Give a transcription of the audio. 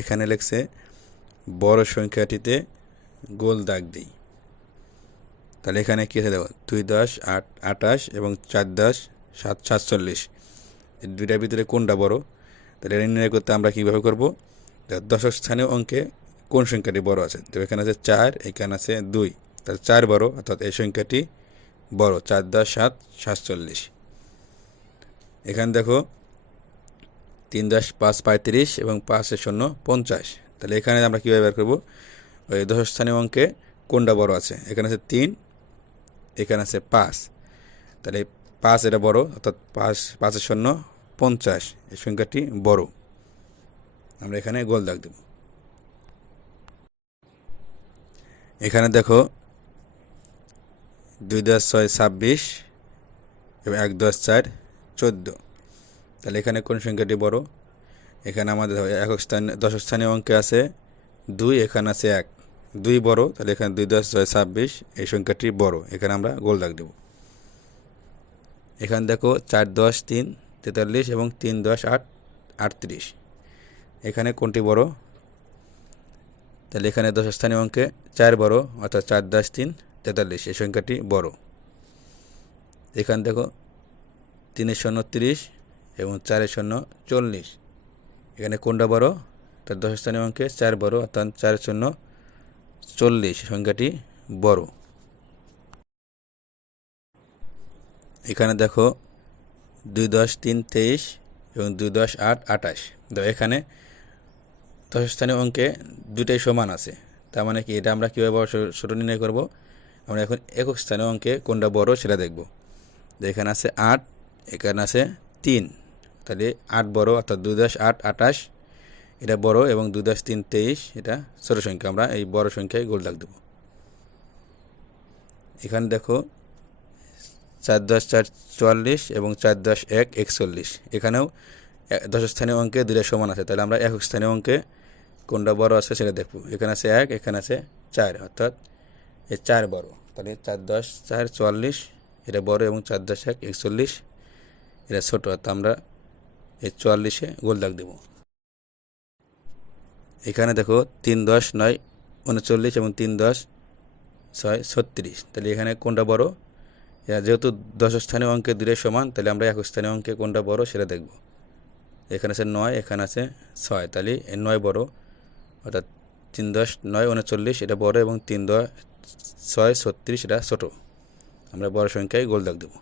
এখানে লেখছে, বড় সংখ্যাটিতে গোল দাগ দিই। তাহলে এখানে কী আছে দেখো, দুই দশ, আট আটাশ এবং চার দশ, সাত, সাতচল্লিশ। এই দুইটার ভিতরে কোনটা বড়? তাহলে নির্ণয় করতে আমরা কীভাবে করব? দশক স্থানীয় অঙ্কে কোন সংখ্যাটি বড় আছে? তো এখানে আছে চার, এখানে আছে দুই। তাহলে চার বড়, অর্থাৎ এই সংখ্যাটি বড়, চার দশ, সাত, সাতচল্লিশ। এখানে দেখো তিন দশ পাঁচ পঁয়ত্রিশ এবং পাঁচে শূন্য পঞ্চাশ। তাহলে এখানে আমরা কীভাবে বের করব? ওই দশ স্থানীয় অঙ্কে কোনটা বড় আছে? এখানে আছে তিন, এখানে আছে পাঁচ। তাহলে পাঁচ এটা বড়, অর্থাৎ পাঁচ পাঁচের শূন্য পঞ্চাশ। এই সংখ্যাটি বড়। আমরা এখানে গোল দাগ দেব। এখানে দেখো দুই দশ ছয় ছাব্বিশ এবং এক দশ চার চোদ্দ। তাহলে এখানে কোন সংখ্যাটি বড়? এখানে আমাদের একক স্থান, দশক স্থানীয় অঙ্কে আছে দুই, এখানে আছে এক। দুই বড়, তাহলে এখানে দুই দশ ছয় ছাব্বিশ, এই সংখ্যাটি বড়। এখানে আমরা গোল দাগ দেব। এখানে দেখো চার দশ তিন, তেতাল্লিশ এবং তিন দশ আট, আটত্রিশ। এখানে কোনটি বড়? তাহলে এখানে দশ স্থানীয় অঙ্কে চার বড়, অর্থাৎ চার দশ তিন, তেতাল্লিশ। এই সংখ্যাটি বড়। এখানে দেখো তিনের শূন্য এবং চারের শূন্য চল্লিশ। এখানে কোনটা বড়? তার দশ স্থানীয় অঙ্কে চার বড়, অর্থাৎ চার শূন্য চল্লিশ। সংখ্যাটি বড়। এখানে দেখো দুই দশ তিন তেইশ এবং দুই দশ আট আটাশ তো এখানে দশ স্থানীয় অঙ্কে দুটাই সমান আছে। তার মানে কি এটা আমরা কীভাবে ছোট নির্ণয় করব? আমরা এখন একক স্থানীয় অঙ্কে কোনটা বড় সেটা দেখব। তো এখানে আছে আট, এখানে আছে তিন। তাহলে আট বড় অর্থাৎ দুই দশ আট আটাশ, এটা বড় এবং দুই দশ তিন তেইশ, এটা ছোটো সংখ্যা, আমরা এই বড় সংখ্যায় গোল দাগ দেব। এখানে দেখো চার দশ চার চুয়াল্লিশ এবং চার দশ এক একচল্লিশ, এখানেও এ- দশ স্থানীয় অঙ্কে দুটা সমান আছে, তাহলে আমরা একক স্থানীয় অঙ্কে কোনটা বড় আছে সেটা দেখব। এখানে আছে এক, এখানে আছে চার, অর্থাৎ এই চার বড়, তাহলে চার দশ চার চুয়াল্লিশ, এটা বড় এবং চার দশ এক একচল্লিশ, এটা ছোটো, অর্থাৎ আমরা এই চুয়াল্লিশে গোল দাগ দেব। এখানে দেখো তিন দশ নয় উনচল্লিশ এবং তিন দশ ছয় ছত্রিশ। তাহলে এখানে কোনটা বড়? যেহেতু দশ স্থানীয় অঙ্কে দূরে সমান, তাহলে আমরা এক স্থানীয় অঙ্কে কোনটা বড় সেটা দেখব। এখানে আছে নয়, এখানে আছে ছয়, তাহলে নয় বড়। অর্থাৎ তিন দশ নয় উনচল্লিশ, এটা বড় এবং তিন দশ ছয় ছত্রিশ, এটা ছোটো। আমরা বড় সংখ্যায় গোল দাগ দেবো।